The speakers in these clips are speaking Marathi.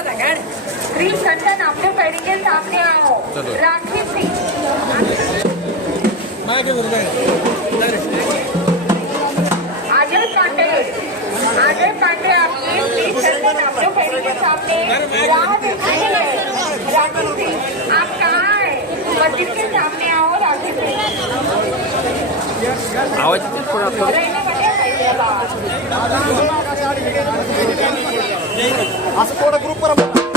श्री संतन सामने आओ। राखी सिंह अजय पांडे अजय पांडे श्री संतन सामने। राह देखती है। राखी सिंह आप कहाँ है? मंदिर के सामने आओ राखी सिंह आवाज़ थोडा थोडा। असं थोडं ग्रुप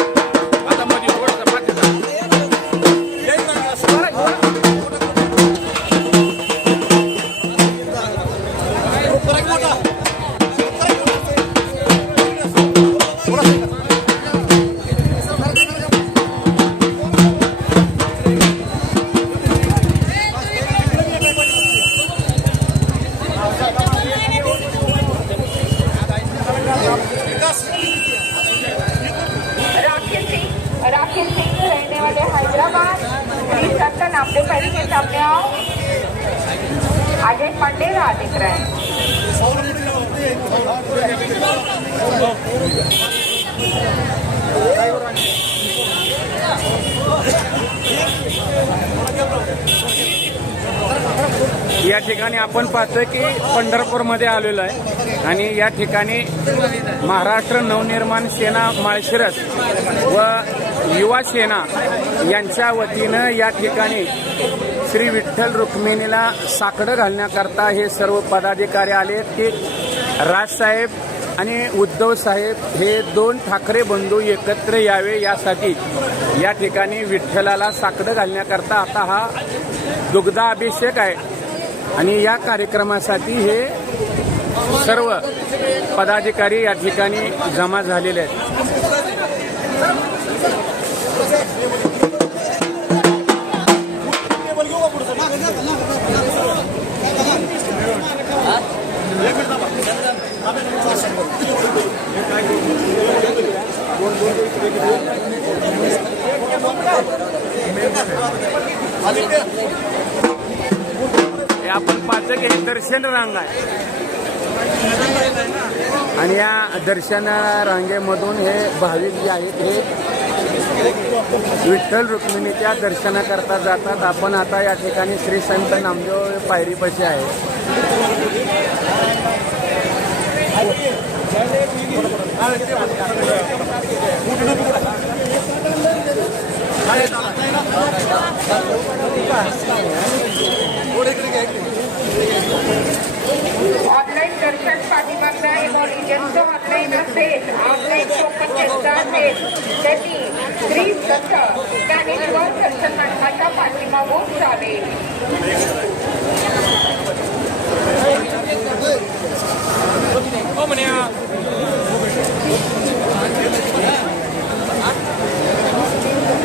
मध्ये आलेलो आहे. आणि या ठिकाणी महाराष्ट्र नवनिर्माण सेना माळशिरस व युवा सेना यांच्या वतीनं या ठिकाणी श्री विठ्ठल रुक्मिणीला साकडं घालण्याकरता हे सर्व पदाधिकारी आले की राजसाहेब आणि उद्धव साहेब हे दोन ठाकरे बंधू एकत्र यावे यासाठी या ठिकाणी विठ्ठलाला साकडं घालण्याकरता आता हा दुग्धाभिषेक आहे. आणि या कार्यक्रमासाठी हे सर्व पदाधिकारी या ठिकाणी जमा झालेले आहेत. आपण पाहतो की हे दर्शन रांग आहे. आणि या दर्शन रांगेमधून हे भाविक जे आहेत हे विठ्ठल रुक्मिणीच्या दर्शनाकरता जातात. आपण आता या ठिकाणी श्री संत नामदेव पायरीपाशी आहे ऑनलाईन दर्शन पाठीमागचा एवढी ज्यांचं ऑनलाईन असेल ऑनलाईन टोकन असेल त्यांनी श्री संत ज्ञानेश्वर दर्शन मंडपाच्या पाठीमागून चालेल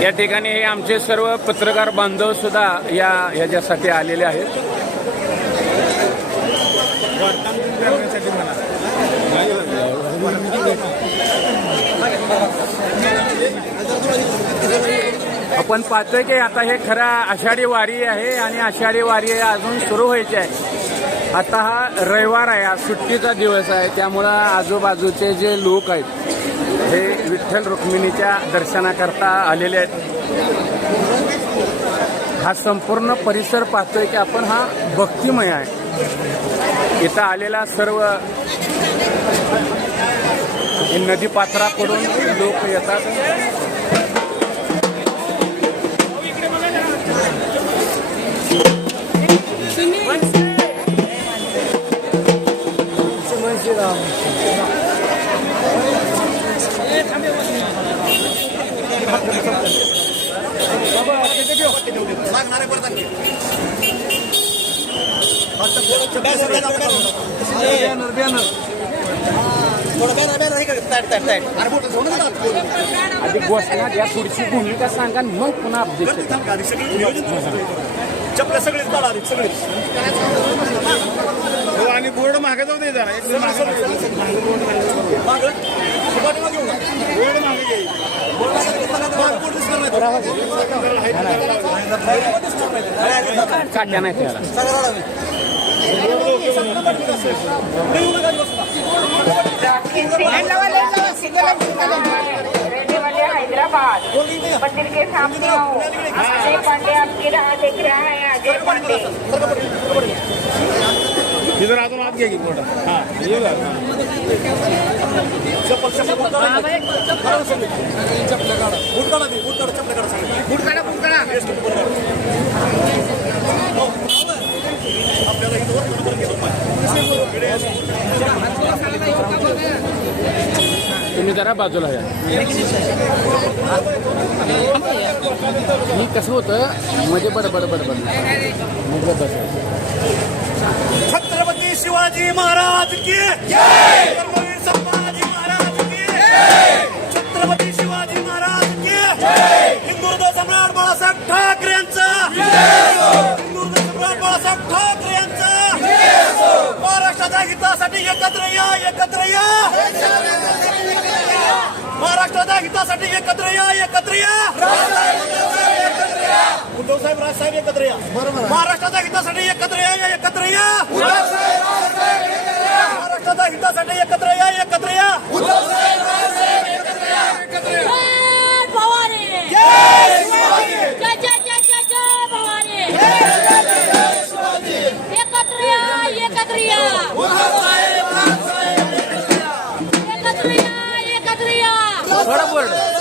या ठिकाणी आमचे सर्व पत्रकार बांधव सुद्धा या ह्याच्यासाठी आलेले आहेत. आपण पाहतोय की आता हे खरा आषाढी वारी आहे आणि आषाढी वारी अजून सुरू व्हायची आहे. आता हा रविवार आहे आज सुट्टीचा दिवस आहे त्यामुळं आजूबाजूचे जे लोक आहेत हे विठ्ठल रुक्मिणीच्या दर्शनाकरता आलेले आहेत. हा संपूर्ण परिसर पाहतोय की आपण हा भक्तिमय आहे. इथं आलेला सर्व हे नदीपात्राकडून लोक येतात. मोठं घेऊन जा आधी घोषणा द्या थोडीशी भूमिका सांगा आणि मग पुन्हा चपल्या सगळीच काढा सगळीच आणि बोर्ड मागे जाऊ दे जरा. हैदराबाद काट्या नाही वाले मंदिर के सामने आओ अजय पांडे आपकी राह देख रहा है. अजय पांडे इधर आता आप क्या मोटा हाँ ये तुम्ही जरा बाजूला या. मी कसं होतं म्हणजे बडबड बडबड. म्हणजे शिवाजी महाराज की धर्मवीर संभाजी महाराज की छत्रपती शिवाजी महाराज की हिंदुर्ग सम्राट बाळासाहेब ठाकरे यांचा हिंदुर्ग सम्राट बाळासाहेब ठाकरे यांचा महाराष्ट्राच्या हितासाठी एकत्र या एकत्र या! महाराष्ट्राच्या हितासाठी एकत्र या एकत्र या! उद्धव साहेब राजसाहेब एकत्र या! महाराष्ट्राच्या हितासाठी एकत्र या, एकत्र या. महाराष्ट्राच्या हितासाठी एकत्र या एकत्र या. एकत्र या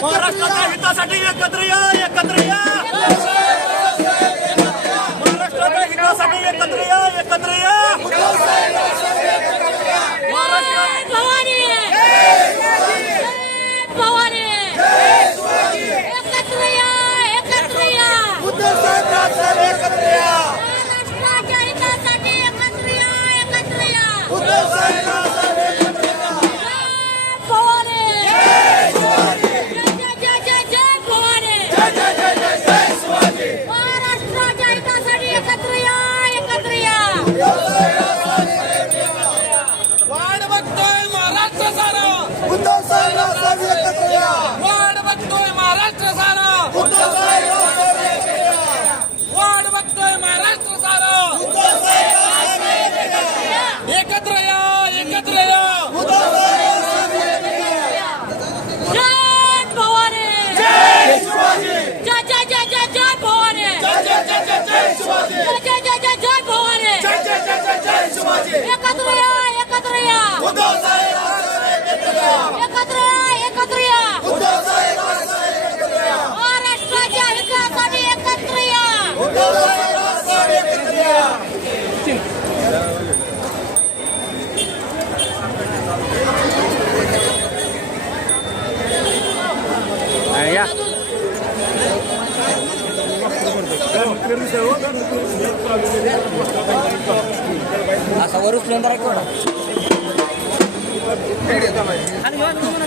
महाराष्ट्राच्या हितासाठी एकत्र या एकत्र या महाराष्ट्राच्या हितासाठी एकत्र या एकत्र या एकत्र असा वर उचलून तर ऐकवडा आणि जेव्हा तुम्हाला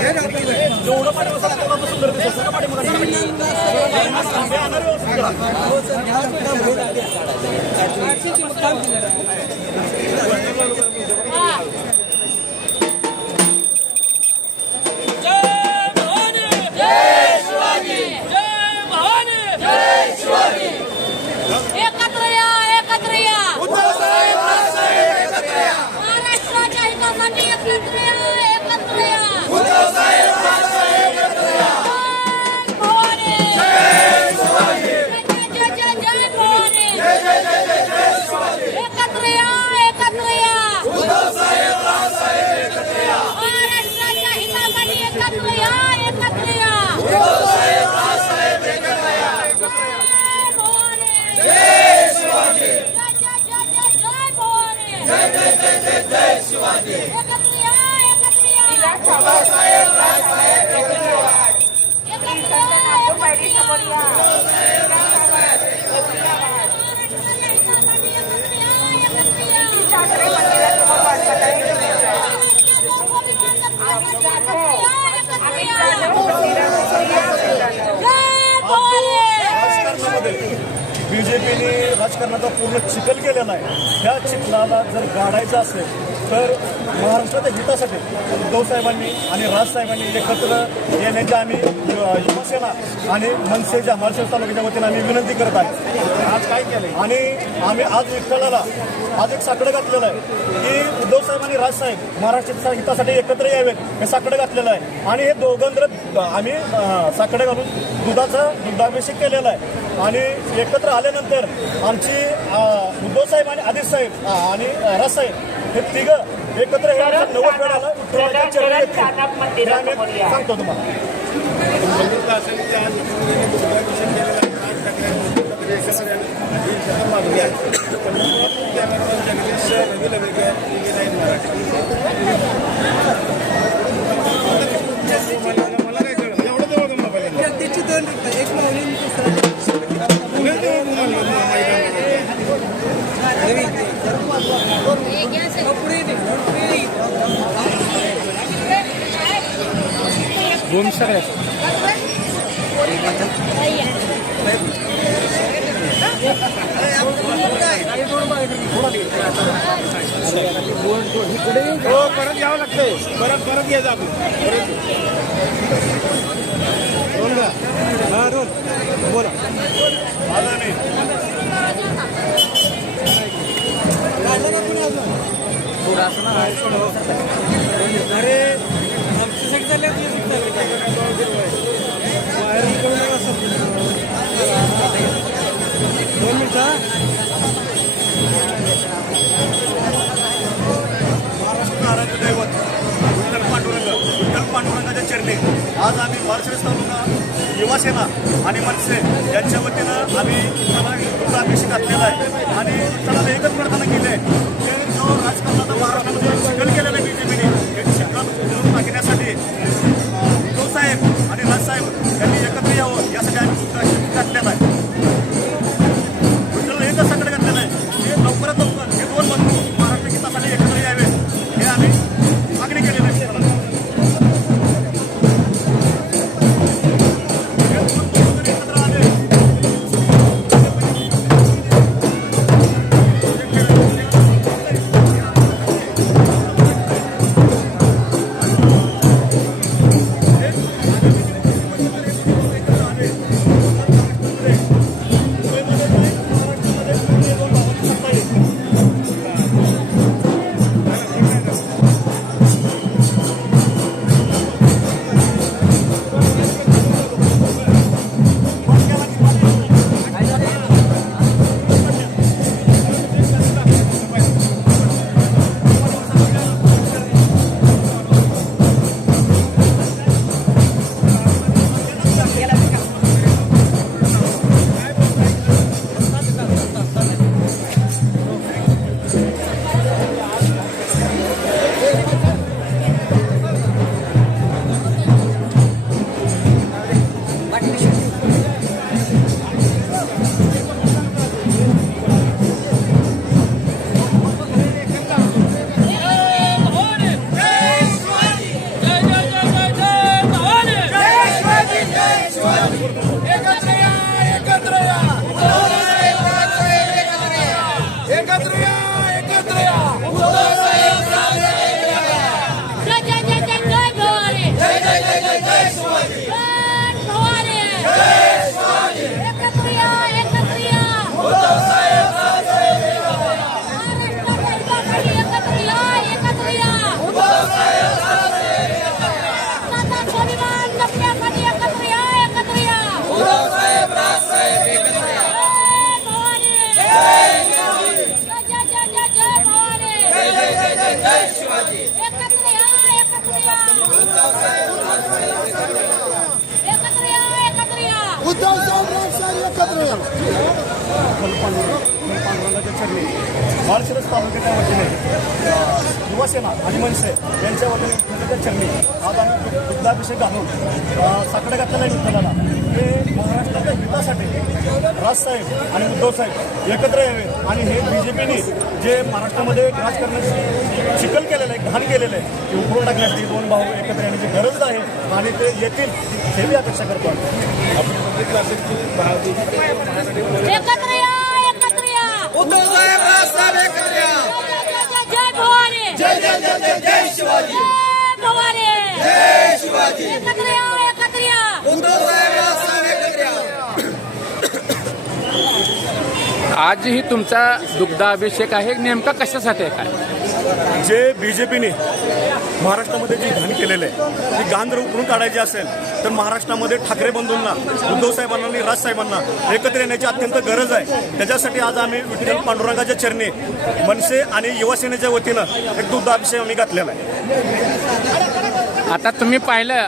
जेवढं सुंदर सगळं एकत्र या एकत्र या विलास सावंत एकत्र संत या नामदेव जाधव. राजकारणामध्ये बीजेपीने राजकारणाचा पूर्ण चिखल केलेला आहे त्या चिखलाला जर गाडायचं असेल तर महाराष्ट्राच्या हितासाठी उद्धव साहेबांनी आणि राजसाहेबांनी एकत्र येण्याची आम्ही युवासेना आणि मनसेच्या महाराष्ट्र तालुक्याच्या वतीने आम्ही विनंती करत आहे. आज काय केलं आणि आम्ही आज विठ्ठलाला आज एक साकडं घातलेलं आहे की उद्धव साहेब आणि राजसाहेब महाराष्ट्राच्या हितासाठी एकत्र यावेत हे साकडं घातलेलं आहे. आणि हे दोघं आम्ही साकडं घालून दुधाचा दुधाभिषेक केलेला आहे. आणि एकत्र आल्यानंतर आमची अं, उद्धव साहेब आणि आदित्य साहेब अं, आणि राजसाहेब हे तिघं एकत्र हे आमच्या नव्वद वेळाला सांगतो तुम्हाला. दोन हो परत यावं लागतंय. परत परत ये जा आपण परत ये. रोल का हा रोल बोला. आलं नाही. अरे आमच्यासाठी चालले शिवसेना आणि मनसे यांच्या वतीनं आम्ही त्याला दुधाभिषेक घातलेला आहे. आणि त्याला एकच प्रार्थना केली आहे. की जो राजकारणाचा महाराष्ट्रामध्ये चरणी माळशिरस तालुक्याच्या वतीने युवासेना आणि मनसे यांच्या वतीने चरणी आज आम्ही दुग्धाभिषेक घालून साकडे घातलेला घातलेलं आहे विठ्ठलाला हे महाराष्ट्राच्या हितासाठी राजसाहेब आणि उद्धवसाहेब एकत्र यावे आणि हे बी जे पीने जे महाराष्ट्रामध्ये राजकारणाची चिकल केलेलं आहे घाण केलेलं आहे ते उकळून टाकण्यासाठी दोन भाऊ एकत्र येण्याची गरज आहे आणि ते येतील हे मी अपेक्षा करतो एकत्र या एकत्र या. उद्धवसाहेब राजसाहेब एकत्र या. जय जय भवानी. जय जय जय जय जय शिवाजी. जय भवानी. जय शिवाजी. एकत्र या एकत्र या. उद्धवसाहेब राजसाहेब एकत्र या आजही तुमचा दुग्धाभिषेक आहे नेमका कशासाठी आहे काय? जे बी जे पीने महाराष्ट्रामध्ये जी घाण केलेलं आहे ती घाण जर उकरून काढायची असेल तर महाराष्ट्रामध्ये ठाकरे बंधूंना उद्धव साहेबांना आणि राजसाहेबांना एकत्र येण्याची अत्यंत गरज आहे. त्याच्यासाठी आज आम्ही विठ्ठल पांडुरंगाच्या चरणी मनसे आणि युवासेनेच्या वतीनं एक दुग्ध अभिषेक आम्ही घातलेला आहे. आता तुम्ही पाहिलं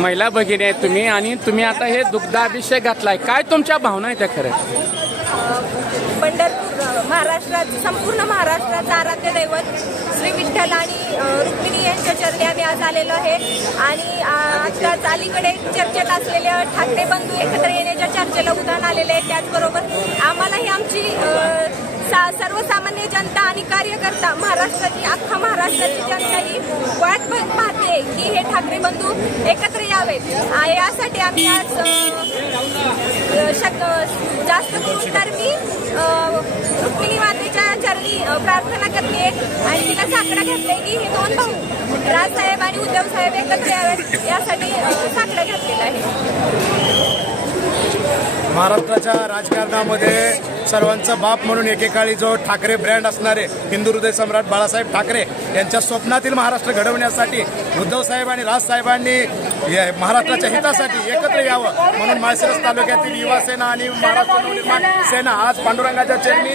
महिला भगिनी आहे तुम्ही आणि तुम्ही आता हे दुग्धाभिषेक घातलाय. काय तुमच्या भावना आहेत त्या खरं? पंढरपूर महाराष्ट्रात संपूर्ण महाराष्ट्राचं आराध्य दैवत श्री विठ्ठल आणि रुक्मिणी यांच्या चरणी आम्ही आज आलेलो आहे. आणि अ, आत्ताच अलीकडे चर्चेत असलेल्या ठाकरे बंधू एकत्र येण्याच्या चर्चेला उदाहरण आलेले आहे त्याचबरोबर आम्हालाही आमची सा सर्वसामान्य जनता आणि कार्यकर्ता महाराष्ट्राची अख्खा महाराष्ट्राची जनता ही वाट पाहते की हे ठाकरे बंधू एकत्र यावेत आ, यासाठी आम्ही आज शक जास्त करून तर मी रुक्मिणी मातेच्या चरणी प्रार्थना करते आणि तिला साकडा घातले की हे दोन भाऊ राजसाहेब आणि उद्धव साहेब एकत्र यावेत यासाठी अ, साकडा घातलेला आहे. महाराष्ट्राच्या राजकारणामध्ये सर्वांचा बाप म्हणून एकेकाळी जो ठाकरे ब्रँड असणारे हिंदू हृदय सम्राट बाळासाहेब ठाकरे यांच्या स्वप्नातील महाराष्ट्र घडवण्यासाठी उद्धव साहेब आणि राजसाहेबांनी या महाराष्ट्राच्या हितासाठी एकत्र यावं म्हणून माळशिरस तालुक्यातील युवा सेना आणि महाराष्ट्र नवनिर्माण सेना आज पांडुरंगाच्या चरणी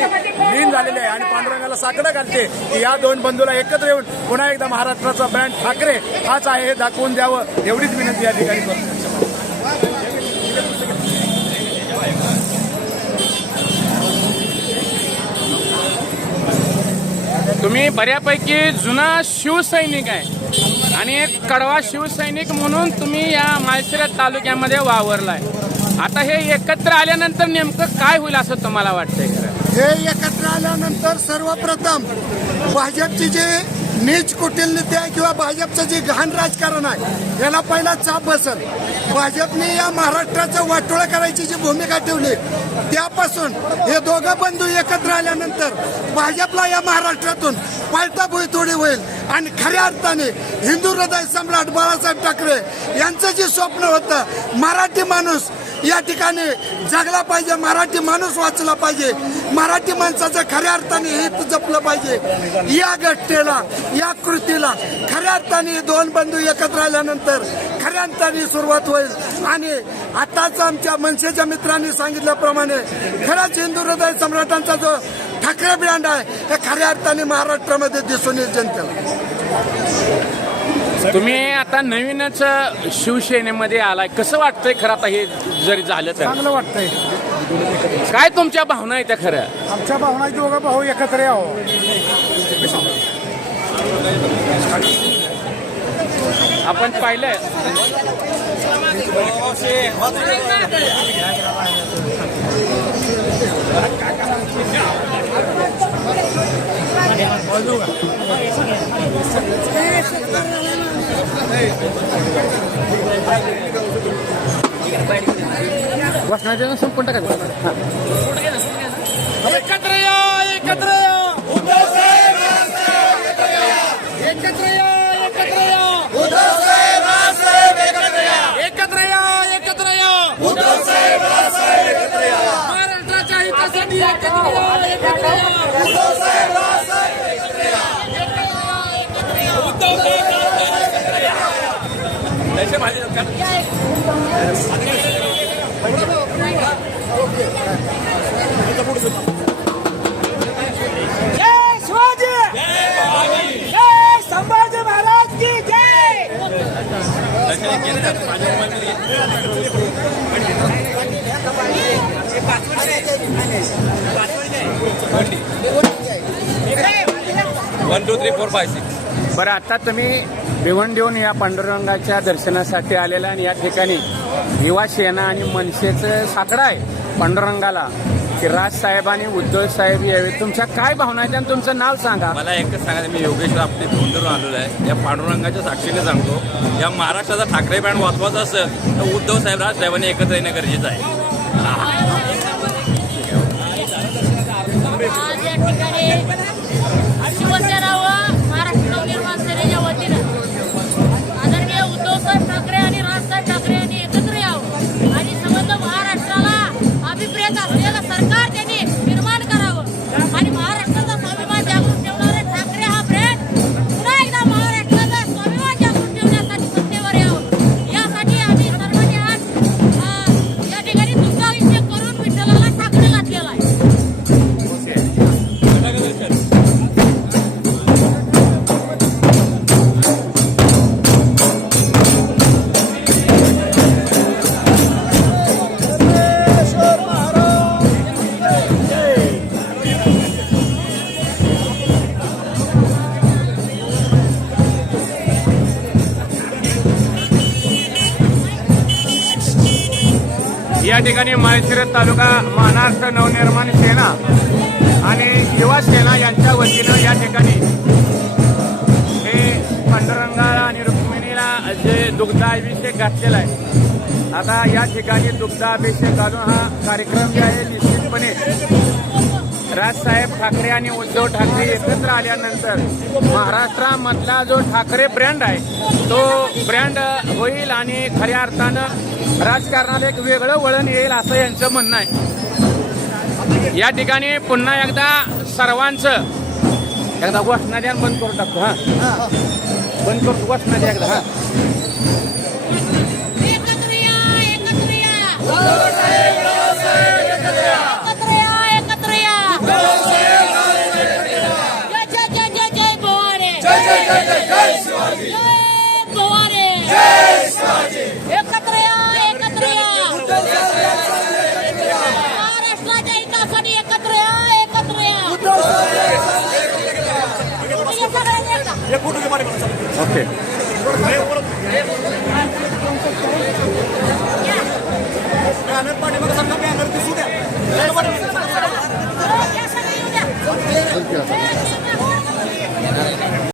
लीन झालेले आहे आणि पांडुरंगाला साकडं घालते की या दोन बंधूला एकत्र येऊन पुन्हा एकदा महाराष्ट्राचा ब्रँड ठाकरे हाच आहे हे दाखवून द्यावं एवढीच विनंती या ठिकाणी करतो. तुम्ही बऱ्यापैकी जुना शिवसैनिक आहे. आणि एक कडवा शिवसैनिक म्हणून तुम्ही या माळशिरस तालुक्यामध्ये वावरलाय. आता हे एकत्र आल्यानंतर नेमकं काय होईल असं तुम्हाला वाटतंय हे एकत्र आल्यानंतर सर्वप्रथम भाजपची जे नीच कुटिलनीती आहे किंवा भाजपचं जे घाण राजकारण आहे याला पहिला चाप बसल. भाजपने या महाराष्ट्राचं वाटोळं करायची जी भूमिका ठेवली त्यापासून हे दोघं बंधू एकत्र आल्यानंतर भाजपला या महाराष्ट्रातून पालटापोळी थोडी होईल. आणि खऱ्या अर्थाने हिंदू हृदय सम्राट बाळासाहेब ठाकरे यांचं जे स्वप्न होतं मराठी माणूस या ठिकाणी जगला पाहिजे मराठी माणूस वाचला पाहिजे. मराठी माणसाचं खऱ्या अर्थाने हित जपलं पाहिजे. या घटनेला या कृतीला खऱ्या अर्थाने दोन बंधू एकत्र आल्यानंतर खऱ्या अर्थाने सुरुवात होईल. आणि आताच आमच्या मनसेच्या मित्रांनी सांगितल्याप्रमाणे खरंच हिंदू हृदय सम्राटांचा जो ठाकरे ब्रँड आहे हे खऱ्या अर्थाने महाराष्ट्रामध्ये दिसून येईल जनतेला. तुम्ही आता नवीनच शिवसेनेमध्ये आलाय. कसं वाटतंय खरं आता हे जरी झालं तर? चांगलं वाटतंय. काय तुमच्या भावना आहेत त्या खरं आमच्या भावना दोघं भाऊ एकत्र यावं. आपण पाहिलंय. वसनाच्या संपूर्ण टाकायचं की one two three four five six बरं आता तुम्ही भिवंडीहून या पांडुरंगाच्या दर्शनासाठी आलेला आणि या ठिकाणी युवा सेना आणि मनसेचं साकडं आहे पांडुरंगाला. की राजसाहेब आणि उद्धव साहेब यावे तुमच्या काय भावना आहेत आणि तुमचं नाव सांगा. मला एकच सांगायचं मी योगेश रापते फोनवरून आलेलो आहे. या पांडुरंगाच्या साक्षीने सांगतो या महाराष्ट्राचा ठाकरे बँड वाचवायचा असेल तर उद्धव साहेब राजसाहेबांनी एकत्र येणं गरजेचं आहे. या ठिकाणी माळशिरस तालुका महाराष्ट्र नवनिर्माण सेना आणि युवा सेना यांच्या वतीनं या ठिकाणी हे पांडुरंगाला आणि रुक्मिणीला जे दुग्धाभिषेक घातलेला आहे. आता या ठिकाणी दुग्धाभिषेक घालून हा कार्यक्रम जे आहे निश्चितपणे राजसाहेब ठाकरे आणि उद्धव ठाकरे एकत्र आल्यानंतर महाराष्ट्रामधला जो ठाकरे ब्रँड आहे तो ब्रँड होईल आणि खऱ्या अर्थानं राजकारणाला एक वेगळं वळण येईल असं यांचं म्हणणं आहे. या ठिकाणी पुन्हा एकदा सर्वांचं एकदा घोषणा द्या बंद करून टाकतो हा. बंद करतो घोषणा द्या एकदा हा. एकत्र या एकत्र या. महाराष्ट्राच्या हितासाठी एकत्र या एकत्र या. ओके.